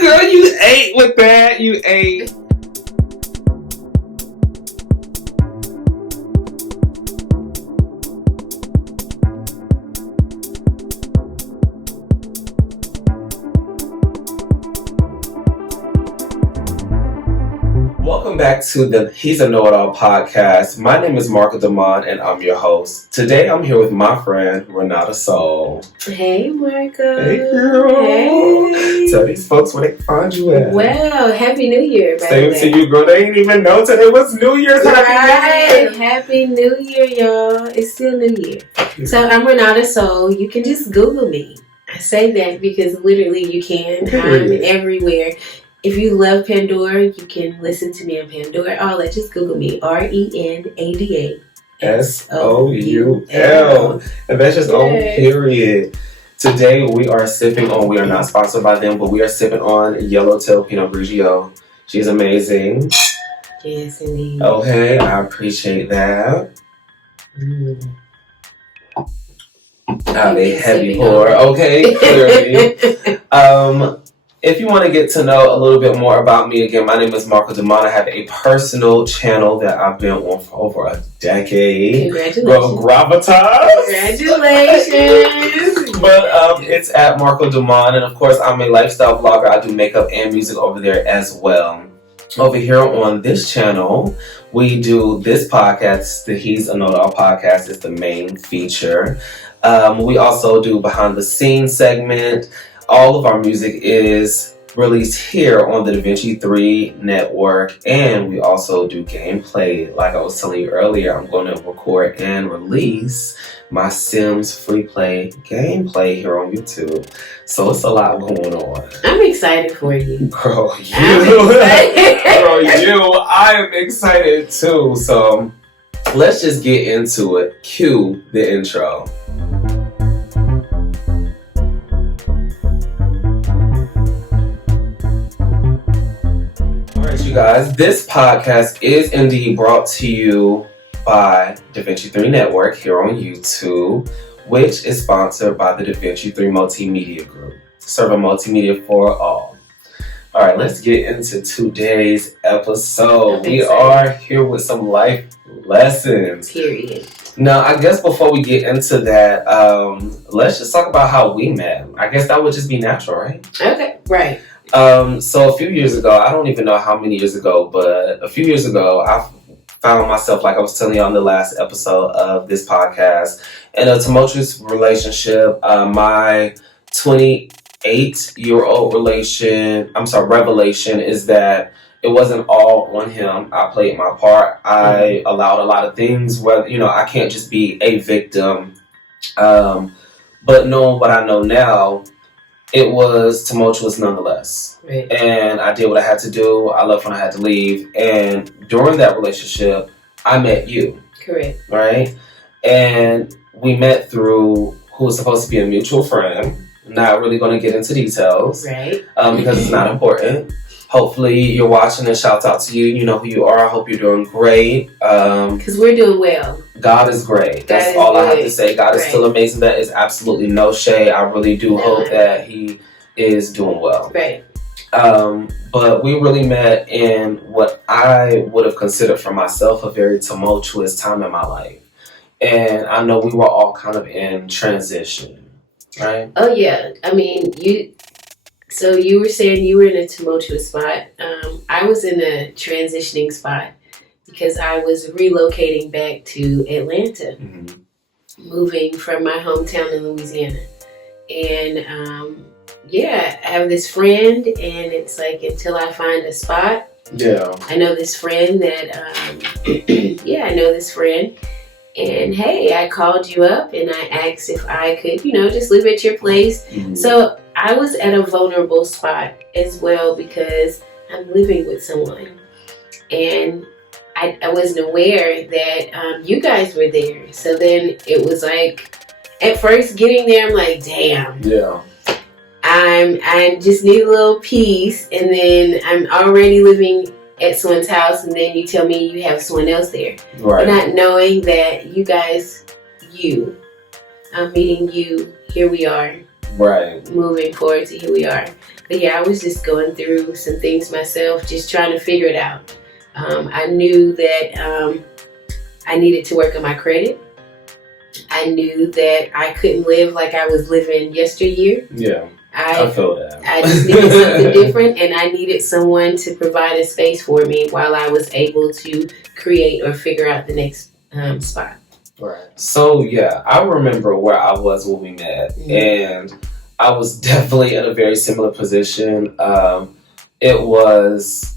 Girl, you ate with that. You ate. Welcome back to the He's a Know-It-All podcast. My name is Marcco and I'm your host. Today I'm here with my friend, Renata Soul. Hey, Marcco. Hey, girl. Hey. Tell these folks where they can find you at. Well, Happy New Year, by the Same way. to you, girl. They didn't even know today was New Year's. Right. Happy New Year, y'all. It's still New Year. So I'm Renata Soul. You can just Google me. I say that because literally you can. I'm everywhere. If you love Pandora, you can listen to me on Pandora. Oh, let's just Google me. RENADA SOUL. And that's just on period. Today we are sipping on, we are not sponsored by them, but we are sipping on Yellowtail Pinot Grigio. She's amazing. Yes, indeed. Okay, I appreciate that. A heavy pour. Okay, clearly. If you want to get to know a little bit more about me, again, my name is Marcco. I have a personal channel that I've been on for over a decade. Congratulations. Girl, gravitas. Congratulations. But it's at Marcco, and of course, I'm a lifestyle blogger. I do makeup and music over there as well. Over here on this channel, we do this podcast. The He's a Know-It-All podcast is the main feature. We also do behind the scenes segment. All of our music is released here on the DaVinci 3 network, and we also do gameplay. Like I was telling you earlier, I'm going to record and release my Sims free play gameplay here on YouTube. So it's a lot going on. I'm excited for you. Girl, you. Girl, I am excited too. So let's just get into it. Cue the intro. You guys, this podcast is indeed brought to you by DaVinci 3 Network here on YouTube, which is sponsored by the DaVinci 3 Multimedia Group, serving multimedia for all. All right, let's get into today's episode. We are here with some life lessons. Period. Now, I guess before we get into that, let's just talk about how we met. I guess that would just be natural, right? Okay, right. So a few years ago, I don't even know how many years ago, but a few years ago, I found myself, like I was telling you on the last episode of this podcast, in a tumultuous relationship. My 28-year-old revelation is that it wasn't all on him. I played my part. I allowed a lot of things where, I can't just be a victim. But knowing what I know now, it was tumultuous nonetheless. Right. And I did what I had to do. I left when I had to leave. And during that relationship, I met you. Correct. Right? And we met through who was supposed to be a mutual friend. Not really going to get into details. Right. Because it's not important. Hopefully you're watching and shout out to you. You know who you are. I hope you're doing great. Because we're doing well. God is great. That's all I have to say. God is still amazing. That is absolutely no shade. I really do hope that he is doing well. Right. But we really met in what I would have considered for myself a very tumultuous time in my life. And I know we were all kind of in transition, right? Oh, yeah. I mean, So you were saying you were in a tumultuous spot. I was in a transitioning spot because I was relocating back to Atlanta, moving from my hometown in Louisiana. And I have this friend, and it's like until I find a spot. Yeah. I know this friend that, I know this friend. And hey, I called you up and I asked if I could, just live at your place. So I was at a vulnerable spot as well because I'm living with someone. And I wasn't aware that you guys were there. So then it was like, at first getting there, I'm like, damn. Yeah. I just need a little peace. And then I'm already living at someone's house, and then you tell me you have someone else there. Right. Not knowing that I'm meeting you, here we are. Right. Moving forward to here we are. But yeah, I was just going through some things myself, just trying to figure it out. I knew that I needed to work on my credit. I knew that I couldn't live like I was living yesteryear. Yeah, I feel that. I just needed something different, and I needed someone to provide a space for me while I was able to create or figure out the next spot. Right. So yeah, I remember where I was when we met, and I was definitely in a very similar position. It was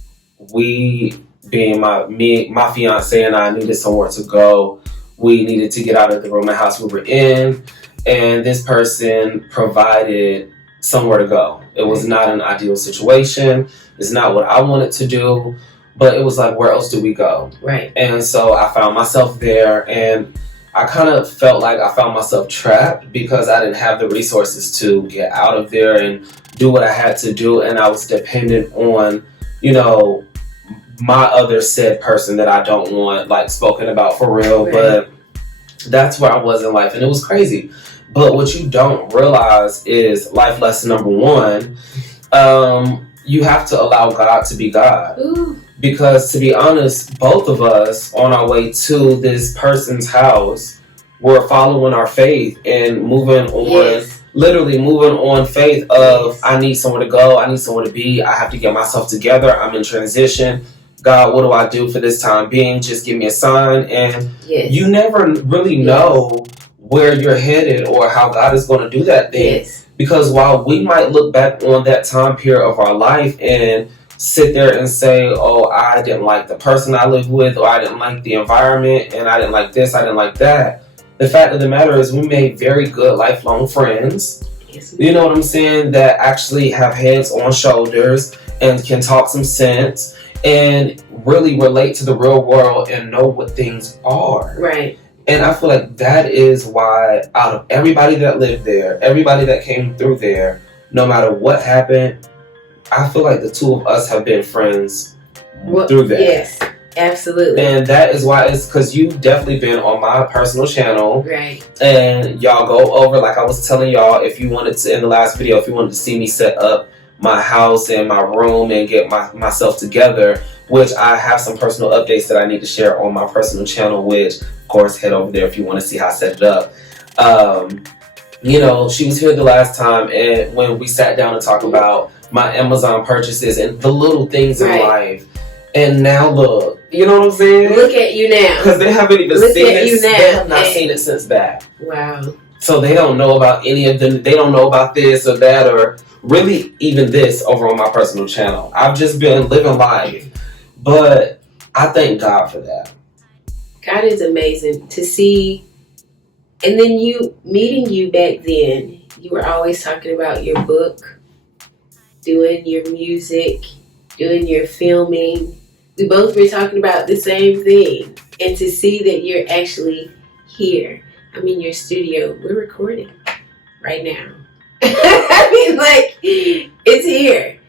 we being my fiance and I needed somewhere to go. We needed to get out of the rooming house we were in, and this person provided somewhere to go. It was not an ideal situation. It's not what I wanted to do, but it was like, where else do we go? Right. And so I found myself there, and I kind of felt like I found myself trapped because I didn't have the resources to get out of there and do what I had to do, and I was dependent on, my other said person that I don't want like spoken about for real. Right. But that's where I was in life, and it was crazy. But what you don't realize is life lesson number one, you have to allow God to be God. Ooh. Because to be honest, both of us on our way to this person's house were following our faith and moving on. Yes. Literally moving on faith of, I need somewhere to go, I need somewhere to be, I have to get myself together, I'm in transition. God, what do I do for this time being? Just give me a sign. And you never really know where you're headed or how God is going to do that thing. Yes. Because while we might look back on that time period of our life and sit there and say, oh, I didn't like the person I lived with, or I didn't like the environment, and I didn't like this, I didn't like that. The fact of the matter is we made very good lifelong friends. Yes. You know what I'm saying? That actually have heads on shoulders and can talk some sense and really relate to the real world and know what things are. Right. And I feel like that is why out of everybody that lived there, everybody that came through there, no matter what happened, I feel like the two of us have been friends through that. Yes, absolutely. And that is why it's because you've definitely been on my personal channel. Right. And y'all go over, like I was telling y'all, if you wanted to, in the last video, if you wanted to see me set up my house and my room and get myself together, which I have some personal updates that I need to share on my personal channel, which, of course, head over there if you want to see how I set it up. She was here the last time, and when we sat down to talk about my Amazon purchases and the little things in life. And now look, you know what I'm saying? Look at you now. Because they haven't even seen it. They have not seen it since that. Wow. So they don't know about any of them. They don't know about this or that or really even this over on my personal channel. I've just been living life. But I thank God for that. God is amazing to see. And then meeting you back then, you were always talking about your book, doing your music, doing your filming. We both were talking about the same thing. And to see that you're actually here. I'm in your studio. We're recording right now. I mean, like, it's here.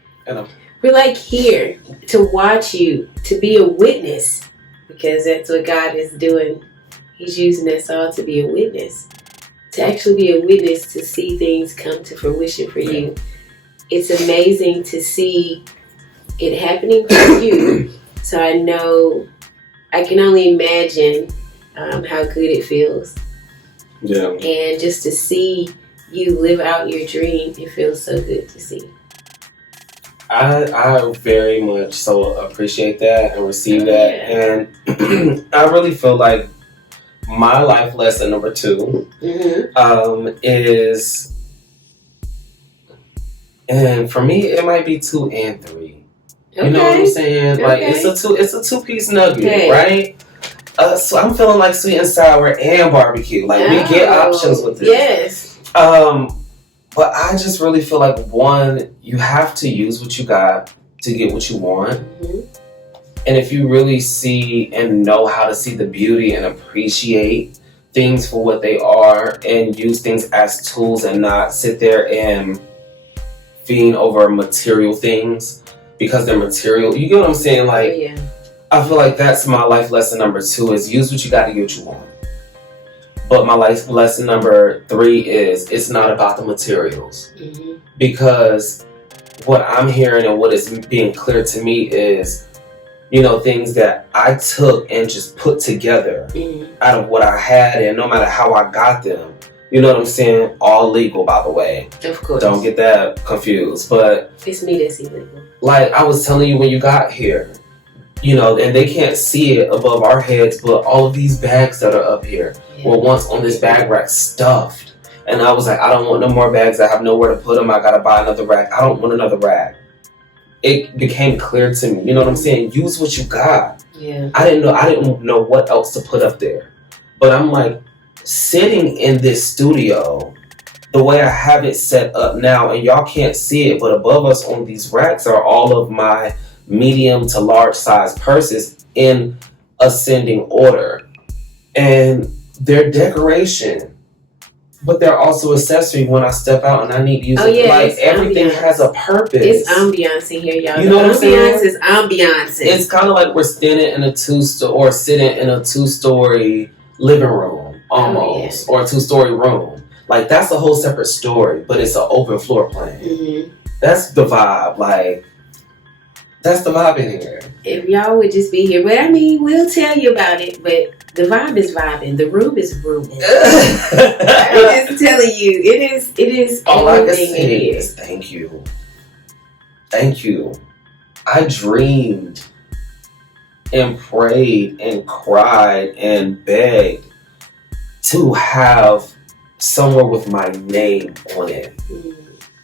We're like here to watch you, to be a witness. Because that's what God is doing. He's using us all to be a witness. To actually be a witness, to see things come to fruition for you. It's amazing to see it happening for you. So I know, I can only imagine how good it feels. Yeah. And just to see you live out your dream, it feels so good to see. I very much so appreciate that and receive that. And I really feel like my life lesson number 2 is, and for me it might be 2 and 3. You know what I'm saying? Like it's a two-piece nugget, right? So I'm feeling like sweet and sour and barbecue. Like we get options with this. Yes. But I just really feel like, one, you have to use what you got to get what you want. And if you really see and know how to see the beauty and appreciate things for what they are and use things as tools and not sit there and fiend over material things because they're material. You get what I'm saying? Like, I feel like that's my life lesson number 2 is use what you got to get what you want. But my life lesson number 3 is it's not about the materials. Because what I'm hearing and what is being clear to me is, things that I took and just put together out of what I had, and no matter how I got them, you know what I'm saying? All legal, by the way. Of course. Don't get that confused. But it's me that's illegal. Like I was telling you when you got here, and they can't see it above our heads, but all of these bags that are up here were once on this bag rack stuffed. And I was like, I don't want no more bags. I have nowhere to put them. I gotta buy another rack. I don't want another rack. It became clear to me. You know what I'm saying? Use what you got. Yeah. I didn't know what else to put up there. But I'm like, sitting in this studio, the way I have it set up now, and y'all can't see it, but above us on these racks are all of my medium to large size purses in ascending order. And they're decoration, but they're also accessory when I step out and I need to use it. Like everything has a purpose. It's ambiance in here, y'all. You know what I'm saying? Ambiance is ambiance. It's kind of like we're sitting in a two-story living room almost, or a 2-story room. Like that's a whole separate story, but it's an open floor plan. That's the vibe. Like that's the vibe in here. If y'all would just be here, but I mean, we'll tell you about it. But the vibe is vibing. The room is rooming. I'm just telling you, it is. All I can say is thank you. I dreamed and prayed and cried and begged to have somewhere with my name on it,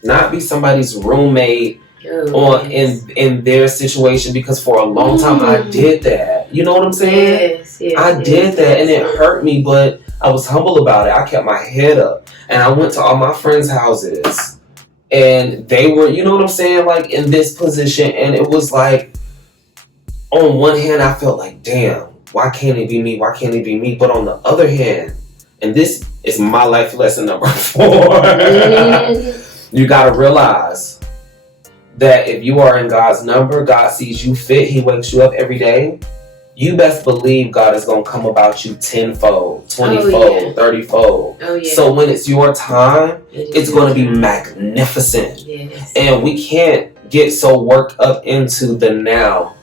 not be somebody's roommate in their situation, because for a long time I did that. You know what I'm saying? Yes, I did that, and it hurt me, but I was humble about it. I kept my head up, and I went to all my friends' houses, and they were, you know what I'm saying, like in this position, and it was like, on one hand, I felt like, damn, why can't it be me? Why can't it be me? But on the other hand, and this is my life lesson number 4, you gotta realize that if you are in God's number, God sees you fit, He wakes you up every day, you best believe God is going to come about you 10-fold, 20-fold, 30-fold. Oh, yeah. So when it's your time, it's going to be magnificent. Yes. And we can't get so worked up into the now.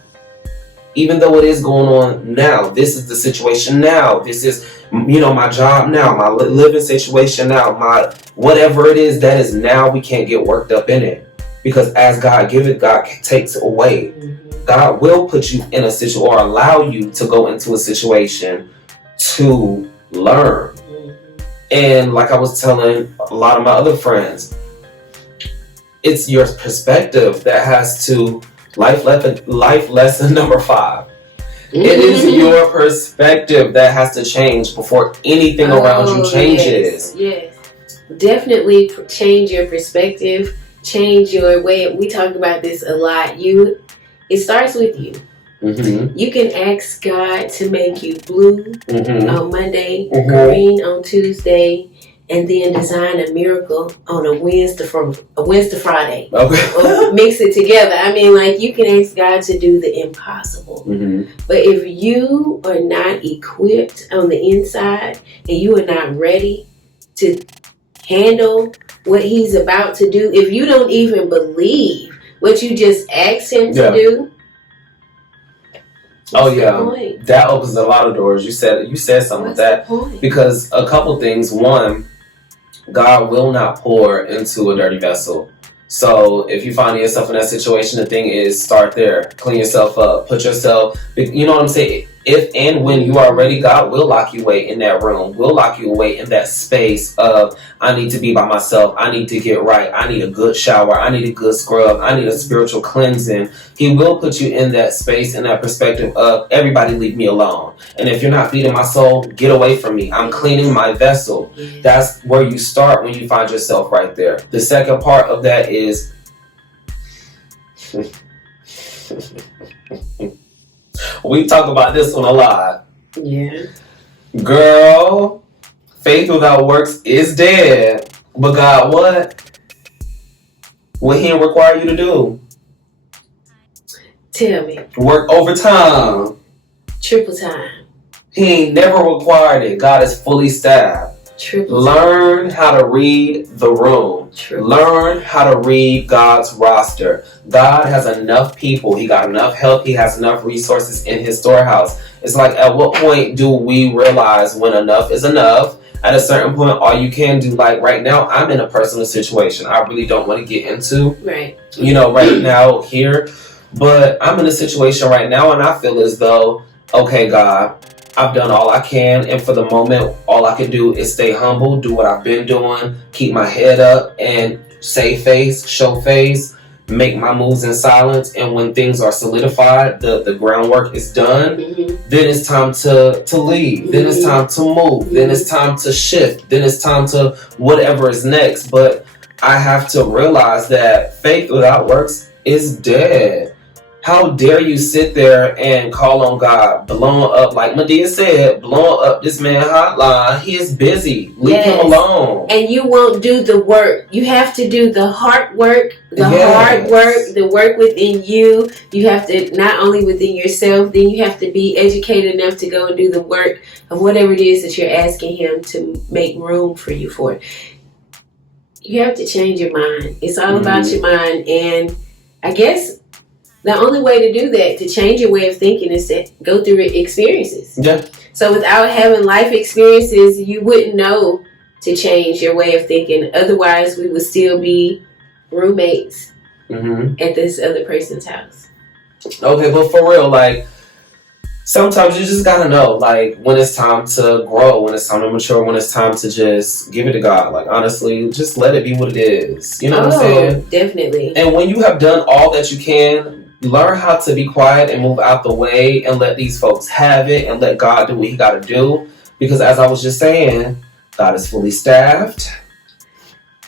Even though it is going on now, this is the situation now. This is, my job now, my living situation now, my whatever it is that is now, we can't get worked up in it. Because as God gives it, God takes away. God will put you in a situation or allow you to go into a situation to learn. And like I was telling a lot of my other friends, it's your perspective that has to, life lesson number 5. It is your perspective that has to change before anything around you changes. Yes. Definitely change your perspective. Change your way. We talk about this a lot. It starts with you. You can ask God to make you blue on Monday, green on Tuesday, and then design a miracle on a Wednesday Friday. Okay. Or mix it together. I mean, like, you can ask God to do the impossible. But if you are not equipped on the inside and you are not ready to handle what He's about to do, if you don't even believe what you just asked Him to do, that opens a lot of doors. You said something with that, because a couple things. One, God will not pour into a dirty vessel. So if you find yourself in that situation, the thing is, start there. Clean yourself up. Put yourself, you know what I'm saying? If and when you are ready, God will lock you away in that room. Will lock you away in that space of, I need to be by myself. I need to get right. I need a good shower. I need a good scrub. I need a spiritual cleansing. He will put you in that space, in that perspective of, everybody leave me alone. And if you're not feeding my soul, get away from me. I'm cleaning my vessel. That's where you start when you find yourself right there. The second part of that is we talk about this one a lot. Yeah. Girl, faith without works is dead. But God, what? What He require you to do? Tell me. Work overtime. Triple time. He ain't never required it. God is fully staffed. Learn how to read the room. Learn how to read God's roster. God has enough people. He got enough help. He has enough resources in his storehouse. It's like, at what point do we realize when enough is enough? At a certain point, all you can do, like right now, I'm in a personal situation I really don't want to get into. Right now here. But I'm in a situation right now, and I feel as though, okay, God, I've done all I can, and for the moment, all I can do is stay humble, do what I've been doing, keep my head up, and save face, show face, make my moves in silence. And when things are solidified, the groundwork is done, then it's time to leave. Then it's time to move. Then it's time to shift. Then it's time to whatever is next. But I have to realize that faith without works is dead. How dare you sit there and call on God, blowing up, like Medea said, blowing up this man hotline. He is busy. Leave him alone. And you won't do the work. You have to do the hard work, hard work, the work within you. You have to, not only within yourself, then you have to be educated enough to go and do the work of whatever it is that you're asking him to make room for you for. You have to change your mind. It's all about your mind. And I guess the only way to do that, to change your way of thinking, is to go through experiences. Yeah. So without having life experiences, you wouldn't know to change your way of thinking. Otherwise, we would still be roommates at this other person's house. Okay, but for real, like, sometimes you just gotta know, like, when it's time to grow, when it's time to mature, when it's time to just give it to God. Like, honestly, just let it be what it is. You know what I'm saying? Definitely. And when you have done all that you can, learn how to be quiet and move out the way and let these folks have it and let God do what he got to do. Because as I was just saying, God is fully staffed.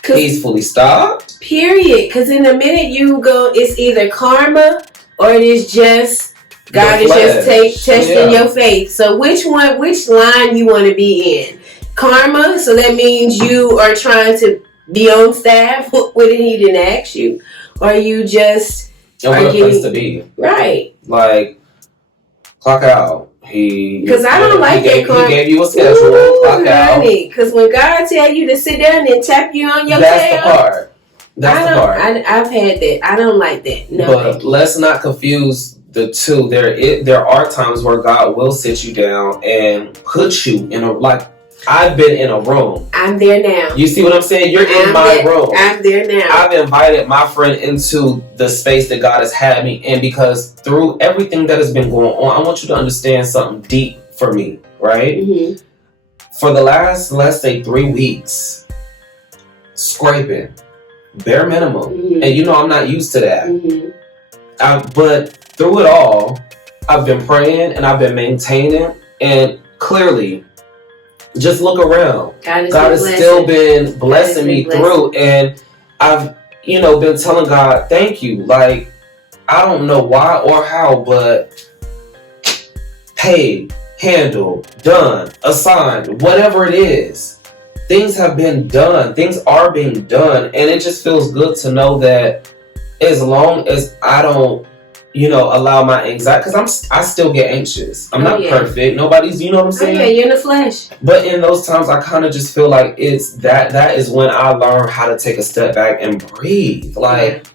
He's fully stocked. Period. Because in the minute you go, it's either karma or it is just God is just testing your faith. So which line you want to be in? Karma, so that means you are trying to be on staff when he didn't ask you. Or you just... And what a place to be. Right. Like, clock out. Because I don't like that. He gave you a schedule. Clock out. Because when God tell you to sit down and tap you on your tail. That's the part. I've had that. I don't like that. No. But let's not confuse the two. There are times where God will sit you down and put you in a, like, I've been in a room. I'm there now. You see what I'm saying? You're in my room. I'm there now. I've invited my friend into the space that God has had me in, because through everything that has been going on, I want you to understand something deep for me, right? For the last, let's say, 3 weeks, scraping, bare minimum. And you know I'm not used to that. But through it all, I've been praying and I've been maintaining, and clearly, just look around. God has still been blessing me through, and I've, been telling God, thank you. Like, I don't know why or how, but paid, handled, done, assigned, whatever it is, things have been done. Things are being done, and it just feels good to know that as long as I don't, allow my anxiety, because I still get anxious. I'm not perfect. Nobody's, you know what I'm saying? Oh, yeah, you're in the flesh. But in those times, I kind of just feel like it's that is when I learn how to take a step back and breathe. Like,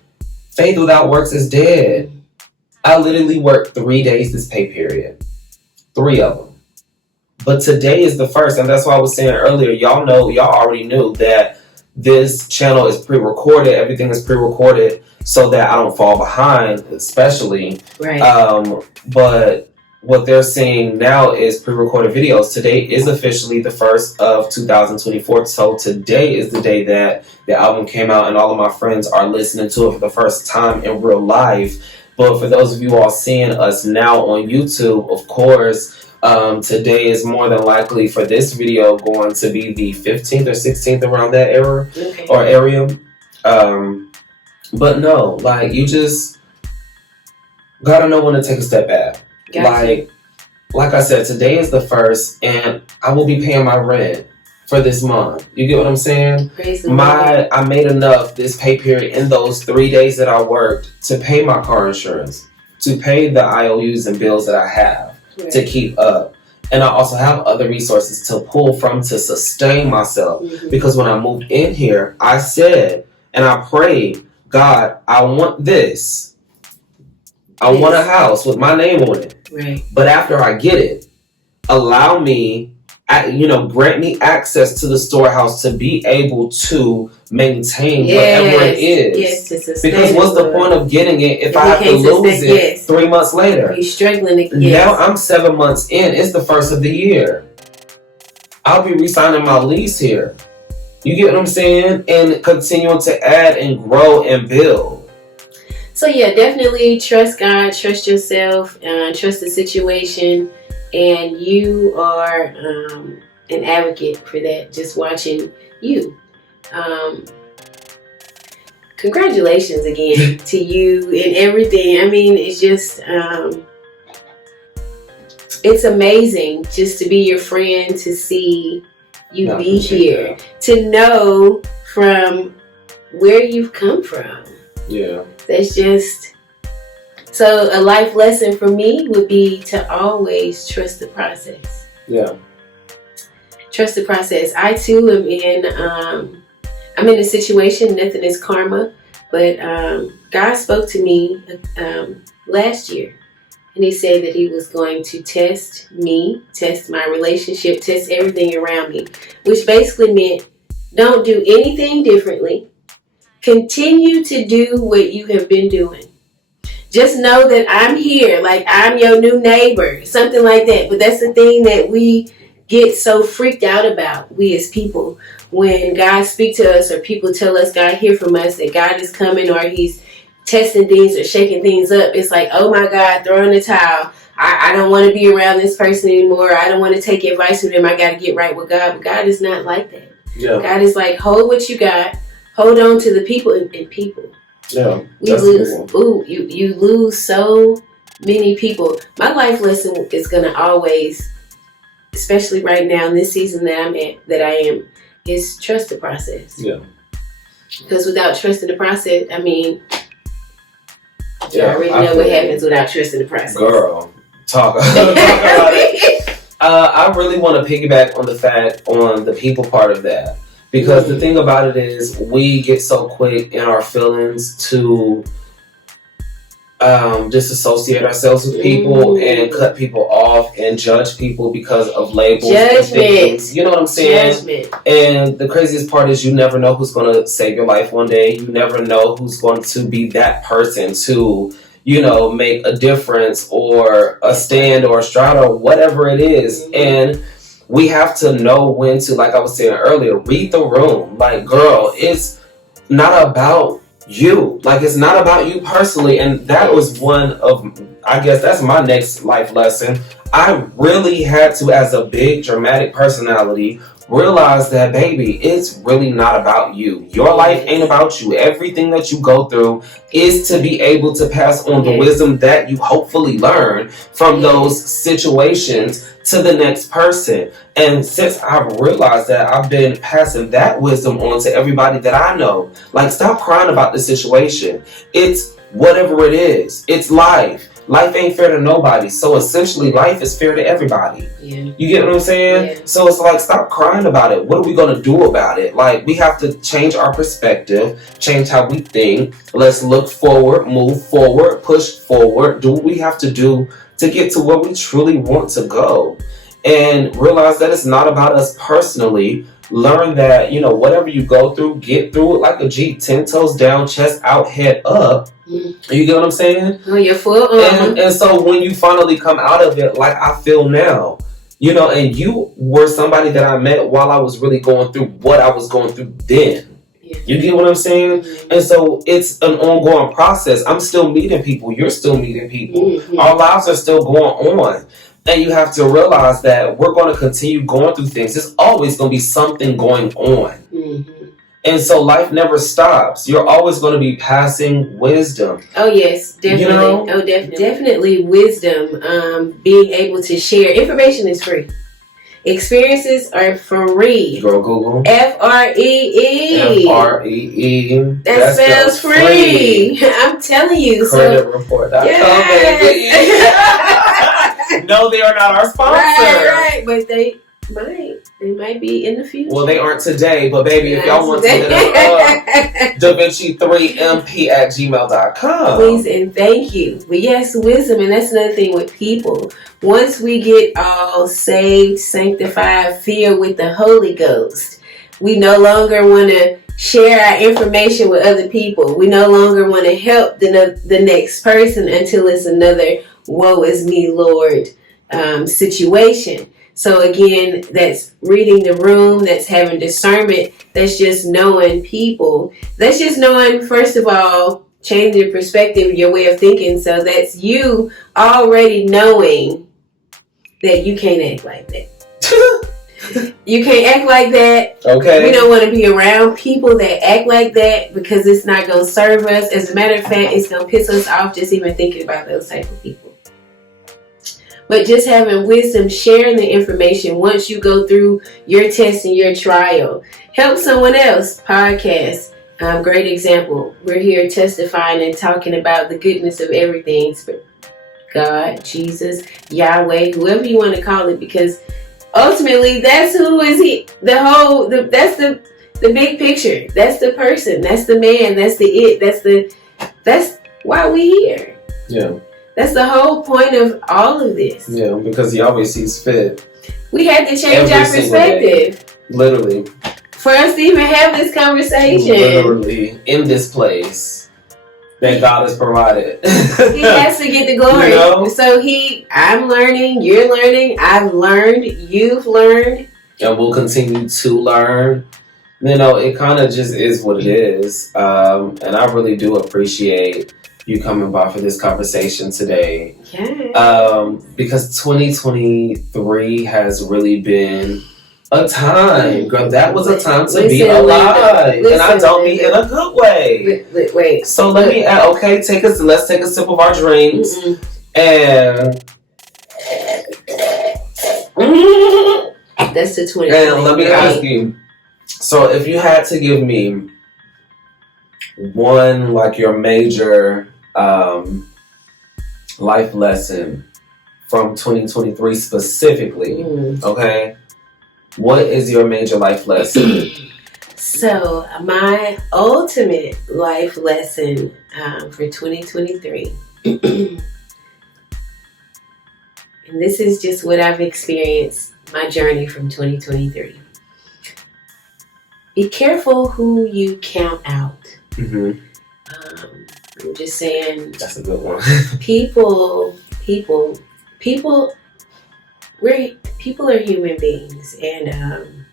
faith without works is dead. I literally worked 3 days this pay period. 3 of them. But today is the first, and that's why I was saying earlier, y'all already knew that this channel is pre-recorded. Everything is pre-recorded so that I don't fall behind, especially. Right. But what they're seeing now is pre-recorded videos. Today is officially the 1st of 2024. So today is the day that the album came out, and all of my friends are listening to it for the first time in real life. But for those of you all seeing us now on YouTube, of course, today is more than likely for this video going to be the 15th or 16th, around that era or area. But no, like, you just gotta know when to take a step back. Gotcha. Like I said, today is the 1st, and I will be paying my rent for this month. You get what I'm saying? I made enough this pay period in those 3 days that I worked to pay my car insurance, to pay the IOUs and bills that I have, to keep up. And I also have other resources to pull from to sustain myself. Because when I moved in here, I said and I prayed, God, I want this. I want a house with my name on it. Right. But after I get it, allow me, grant me access to the storehouse to be able to maintain whatever it is. Yes, to sustain. Because what's the point of getting it if I have to lose it 3 months later? You're struggling to Now I'm 7 months in. It's the first of the year. I'll be re-signing my lease here. You get what I'm saying? And continuing to add and grow and build. So yeah, definitely trust God, trust yourself, trust the situation, and you are an advocate for that. Just watching you. Congratulations again to you and everything. I mean, it's just it's amazing just to be your friend, to see you be here, to know from where you've come from. Yeah. That's just, so a life lesson for me would be to always trust the process. Yeah. Trust the process. I too I'm in a situation, nothing is karma, but God spoke to me last year, and he said that he was going to test me, test my relationship, test everything around me, which basically meant don't do anything differently. Continue to do what you have been doing. Just know that I'm here, like I'm your new neighbor, something like that. But that's the thing that we get so freaked out about, we as people. When God speaks to us or people tell us God hear from us, that God is coming or he's testing things or shaking things up, it's like, oh my God, throw in the towel. I don't want to be around this person anymore. I don't want to take advice from them. I got to get right with God. But God is not like that. Yeah. God is like, hold what you got. Hold on to the people and people. Yeah. We lose. You lose so many people. My life lesson is gonna always, especially right now in this season that I am, is trust the process. Yeah. Because without trusting the process, I mean, you already know what happens without trusting the process. Girl, talk about it. I really want to piggyback on the people part of that. Because the thing about it is, we get so quick in our feelings to disassociate ourselves with people and cut people off and judge people because of labels and things. You know what I'm saying? Judgment. And the craziest part is, you never know who's going to save your life one day. You never know who's going to be that person to, make a difference or a stand or a stride or whatever it is. And we have to know when to, like I was saying earlier, read the room. Like, girl, it's not about you. Like, it's not about you personally. And that was one of, I guess that's my next life lesson. I really had to, as a big dramatic personality, realize that, baby, it's really not about you. Your life ain't about you. Everything that you go through is to be able to pass on the wisdom that you hopefully learn from those situations to the next person. And since I've realized that, I've been passing that wisdom on to everybody that I know. Like, stop crying about the situation. It's whatever it is. It's life. Life ain't fair to nobody. So essentially, life is fair to everybody. Yeah. You get what I'm saying? Yeah. So it's like, stop crying about it. What are we going to do about it? Like, we have to change our perspective, change how we think. Let's look forward, move forward, push forward, do what we have to do to get to where we truly want to go. And realize that it's not about us personally. Learn that, whatever you go through, get through it like a G, 10 toes down, chest out, head up. You get what I'm saying? Oh, you're full. And so when you finally come out of it, like I feel now, and you were somebody that I met while I was really going through what I was going through then. Yeah. You get what I'm saying? And so it's an ongoing process. I'm still meeting people. You're still meeting people. Our lives are still going on. And you have to realize that we're going to continue going through things. There's always going to be something going on. And so life never stops. You're always going to be passing wisdom. Oh, yes, definitely. Oh, definitely wisdom. Being able to share. Information is free. Experiences are free. Girl, Google. Free. Free. That spells free. I'm telling you. Creditreport.com, baby. No, they are not our sponsor. Right, but they might be in the future. Well, they aren't today, but baby, if y'all want to hit us up, DaVinci3mp@gmail.com. Please and thank you. But yes, wisdom, and that's another thing with people. Once we get all saved, sanctified, filled with the Holy Ghost, we no longer want to share our information with other people. We no longer want to help the next person until it's another woe is me, Lord situation. So again, that's reading the room, that's having discernment, that's just knowing people. That's just knowing, first of all, change your perspective, your way of thinking. So that's you already knowing that you can't act like that. You can't act like that. Okay. We don't want to be around people that act like that because it's not going to serve us. As a matter of fact, it's going to piss us off just even thinking about those type of people. But just having wisdom, sharing the information once you go through your test and your trial. Help someone else. Podcast. Great example. We're here testifying and talking about the goodness of everything. God, Jesus, Yahweh, whoever you want to call it, because ultimately that's who is he. That's the big picture. That's the person. That's the man. That's the it. That's why we here. Yeah. That's the whole point of all of this. Yeah, because he always sees fit. We had to change our perspective. Literally. For us to even have this conversation. Literally. In this place that God has provided. He has to get the glory. You know? So I'm learning, you're learning, I've learned, you've learned. And we'll continue to learn. You know, it kind of just is what it is. And I really do appreciate you coming by for this conversation today. Yeah. Because 2023 has really been a time, girl. That was a time to be alive, and I don't mean in a good way. Wait. So let's take a sip of our drinks, and that's the 20. And let me ask you. So, if you had to give me one, like your major life lesson from 2023 specifically, okay? What is your major life lesson? So, my ultimate life lesson for 2023, and this is just what I've experienced, my journey from 2023. Be careful who you count out. Mm-hmm. I'm just saying. That's a good one. People are human beings, and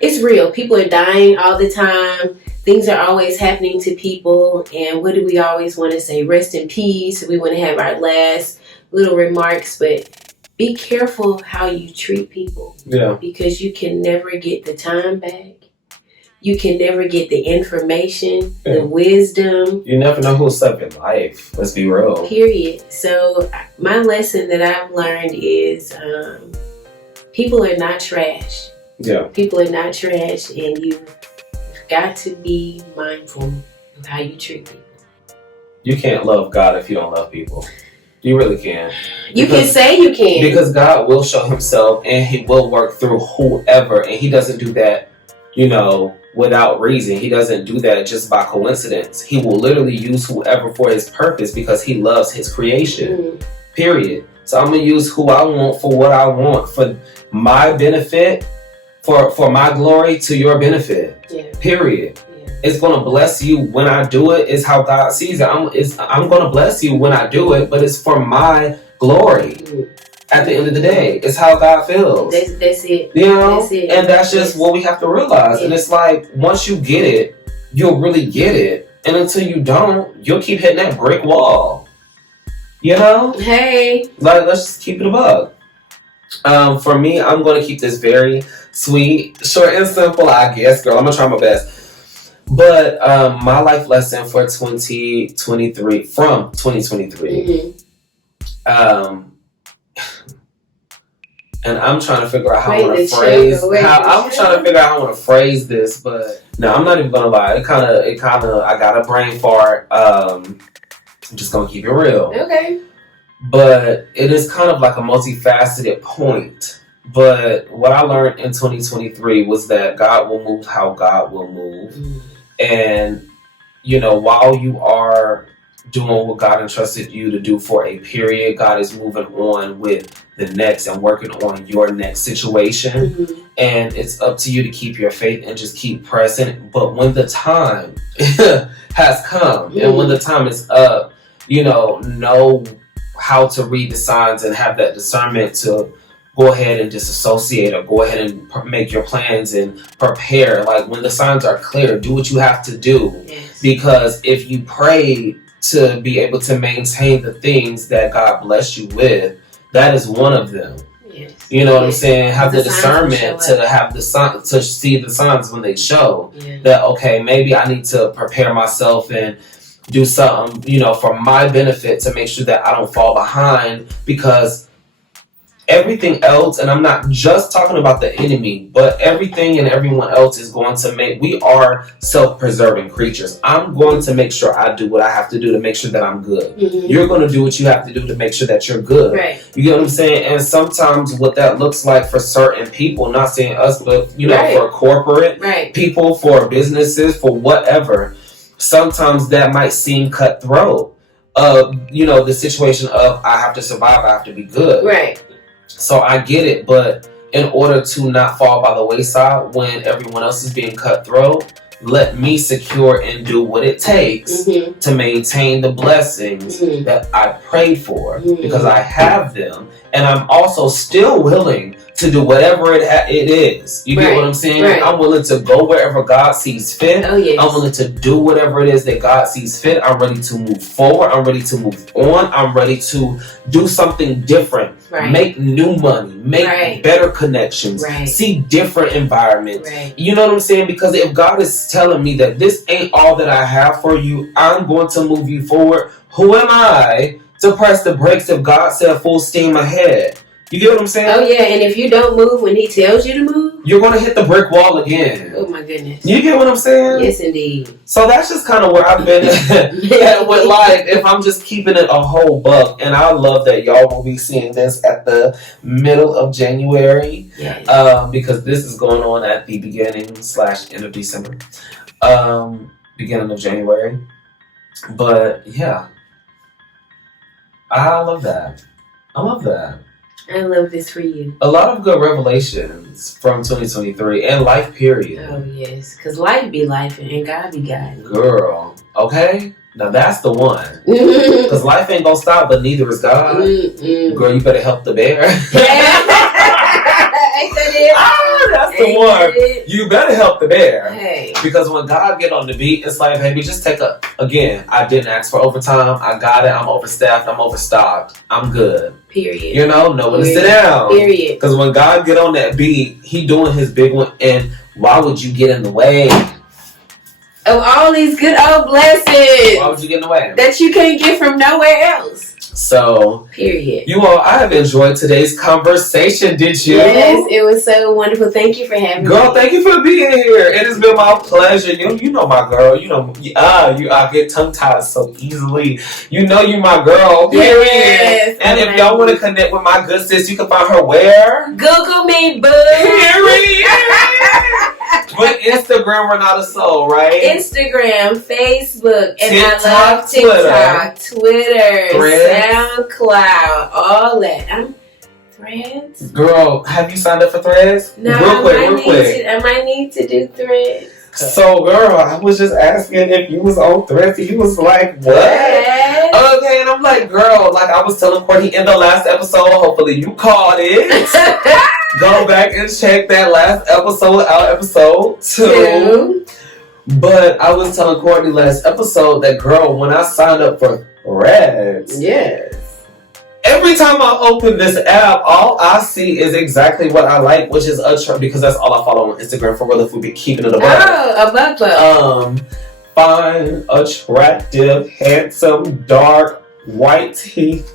it's real. People are dying all the time. Things are always happening to people, and what do we always want to say? Rest in peace. We want to have our last little remarks, but be careful how you treat people. Yeah. Because you can never get the time back. You can never get the information, the wisdom. You never know who'll step in life. Let's be real. Period. So my lesson that I've learned is people are not trash. Yeah. People are not trash, and you've got to be mindful of how you treat people. You can't love God if you don't love people. You really can. You can say you can. Because God will show himself, and he will work through whoever, and he doesn't do that, without reason. He doesn't do that just by coincidence. He will literally use whoever for his purpose because he loves his creation. Period. So I'm going to use who I want for what I want, for my benefit, for my glory to your benefit. Yeah. Period. Yeah. It's going to bless you when I do it. It's how God sees it. I'm going to bless you when I do it, but it's for my glory. At the end of the day, it's how God feels. That's it. That's it. And that's just what we have to realize. Yeah. And it's like, once you get it, you'll really get it. And until you don't, you'll keep hitting that brick wall. Hey. Like, let's just keep it a bug. For me, I'm going to keep this very sweet, short and simple, I guess, girl. I'm going to try my best. But my life lesson for 2023, from 2023, and I'm trying to figure out how I want to phrase. I'm trying to figure out how I want to phrase this, but no, I'm not even gonna lie. It kind of. I got a brain fart. I'm just gonna keep it real. Okay. but it is kind of like a multifaceted point. But what I learned in 2023 was that God will move how God will move. And, while you are doing what God entrusted you to do for a period, God is moving on with the next and working on your next situation. And it's up to you to keep your faith and just keep pressing. But when the time has come and when the time is up, know how to read the signs and have that discernment to go ahead and disassociate or go ahead and make your plans and prepare. Like when the signs are clear, do what you have to do. Yes. Because if you pray to be able to maintain the things that God blessed you with, that is one of them. Yes. You know what I'm saying? Have the signs discernment to have the sign to see the signs when they show Yeah. that, okay, maybe I need to prepare myself and do something, for my benefit to make sure that I don't fall behind, because everything else, and I'm not just talking about the enemy, but everything and everyone else is going to we are self-preserving creatures. I'm going to make sure I do what I have to do to make sure that I'm good. You're going to do what you have to do to make sure that you're good. Right. You get what I'm saying? And sometimes what that looks like for certain people, not saying us, but, for corporate people, for businesses, for whatever, sometimes that might seem cutthroat. The situation of I have to survive, I have to be good. Right. So I get it, but in order to not fall by the wayside when everyone else is being cutthroat, let me secure and do what it takes to maintain the blessings that I prayed for, because I have them, and I'm also still willing to do whatever it is. You get what I'm saying? Right. I'm willing to go wherever God sees fit. Oh, yes. I'm willing to do whatever it is that God sees fit. I'm ready to move forward. I'm ready to move on. I'm ready to do something different. Right. Make new money. Make better connections. Right. See different environments. Right. You know what I'm saying? Because if God is telling me that this ain't all that I have for you, I'm going to move you forward. Who am I to press the brakes if God said full steam ahead? You get what I'm saying? Oh, yeah. And if you don't move when he tells you to move, you're going to hit the brick wall again. Oh, my goodness. You get what I'm saying? Yes, indeed. So that's just kind of where I've been at with life, if I'm just keeping it a whole buck. And I love that y'all will be seeing this at the middle of January. Yes. Because this is going on at the beginning/end of December. Beginning of January. But, yeah. I love that. I love that. I love this for you. A lot of good revelations from 2023 and life period. Oh, yes. Because life be life and God be God. Girl, okay? Now that's the one. Because life ain't gonna stop, but neither is God. Girl, you better help the bear. That's the one. You better help the bear. Hey. Because when God get on the beat, it's like, baby, just take again, I didn't ask for overtime. I got it. I'm overstaffed. I'm overstocked. I'm good. Period. Know when to sit down. Period. Because when God get on that beat, he doing his big one. And why would you get in the way of all these good old blessings? Why would you get in the way? That you can't get from nowhere else. So, period. You all, I have enjoyed today's conversation. Did you? Yes, it was so wonderful. Thank you for having me. Girl, thank you for being here. It has been my pleasure. You know my girl. I get tongue tied so easily. You know you my girl. Period. Yes, and if y'all want to connect with my good sis, you can find her where? Google me, boo. Period. But Instagram, Renata Soul, right? Instagram, Facebook, and TikTok, I love TikTok, Twitter, SoundCloud, all that. I'm Threads. Girl, have you signed up for Threads? No, real quick. I might need to do Threads. So, girl, I was just asking if you was on Threads. You was like, what? Threads. Okay, and I'm like, girl, like I was telling Courtney in the last episode, hopefully you caught it. Go back and check that last episode out, episode 2. But I was telling Courtney last episode that, girl, when I signed up for Threads, yes, every time I open this app, all I see is exactly what I like, which is because that's all I follow on Instagram for real, if we be keeping it above. Oh, above. Fine, attractive, handsome, dark, white teeth,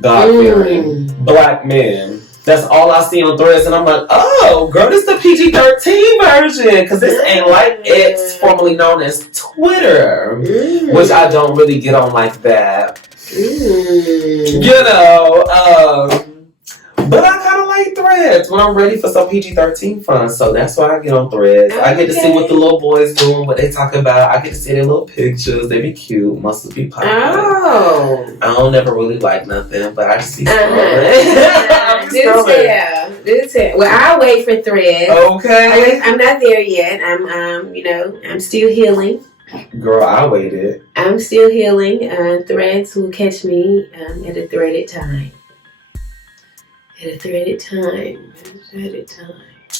God-fearing, black men. That's all I see on Threads, and I'm like, oh, girl, this is the PG-13 version, because this ain't like it's formerly known as Twitter, which I don't really get on like that. You know, but I kind of like Threads when I'm ready for some PG-13 fun. So that's why I get on Threads. I get to see what the little boys doing, what they talking about. I get to see their little pictures. They be cute. Must be popping. Oh. I don't never really like nothing, but I see Do tell. Well, I'll wait for Threads. Okay. I'm not there yet. I'm still healing. Girl, I waited. I'm still healing. Threads will catch me at a threaded time. At a threaded time.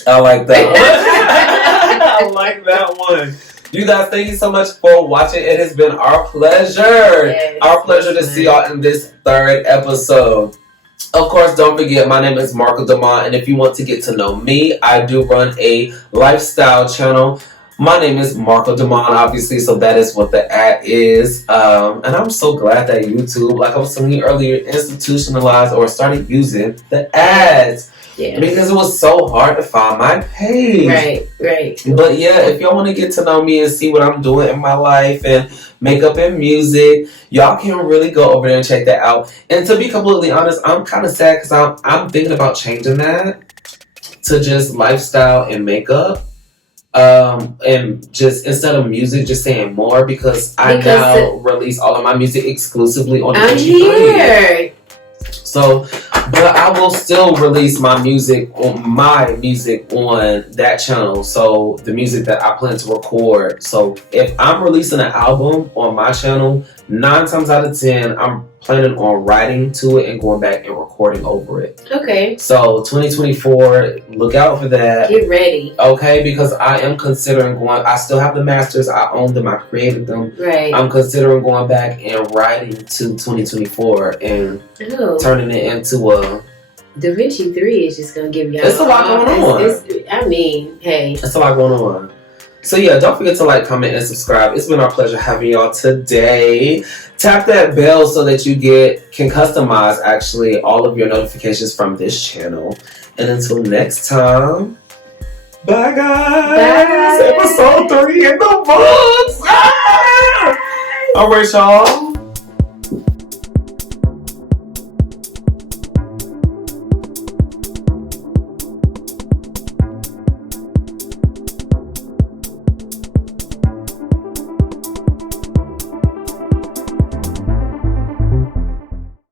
I like that one. I like that one. You guys, thank you so much for watching. It has been our pleasure. Yes, our pleasure to see y'all in this third episode. Of course, don't forget, my name is Marcco Damon, and if you want to get to know me, I do run a lifestyle channel. My name is Marcco Damon, obviously, so that is what the ad is. And I'm so glad that YouTube, like I was saying earlier, institutionalized or started using the ads. Yeah. Because it was so hard to find my page. Right. But yeah, if y'all want to get to know me and see what I'm doing in my life and makeup and music, y'all can really go over there and check that out. And to be completely honest, I'm kind of sad because I'm thinking about changing that to just lifestyle and makeup. And just instead of music, just saying more because I now release all of my music exclusively on DaVinci. So, but I will still release my music on that channel. So the music that I plan to record. So if I'm releasing an album on my channel, 9 times out of 10, I'm planning on writing to it and going back and recording over it. Okay. So 2024, look out for that. Get ready. Okay, because I am considering going. I still have the masters. I own them. I created them. Right. I'm considering going back and writing to 2024 and turning it into a. DaVinci 3 is just gonna give y'all. It's a lot going on. Hey. It's a lot going on. So yeah, don't forget to like, comment, and subscribe. It's been our pleasure having y'all today. Tap that bell so that you can customize actually all of your notifications from this channel. And until next time, bye guys. Episode 3 in the books. All right, y'all.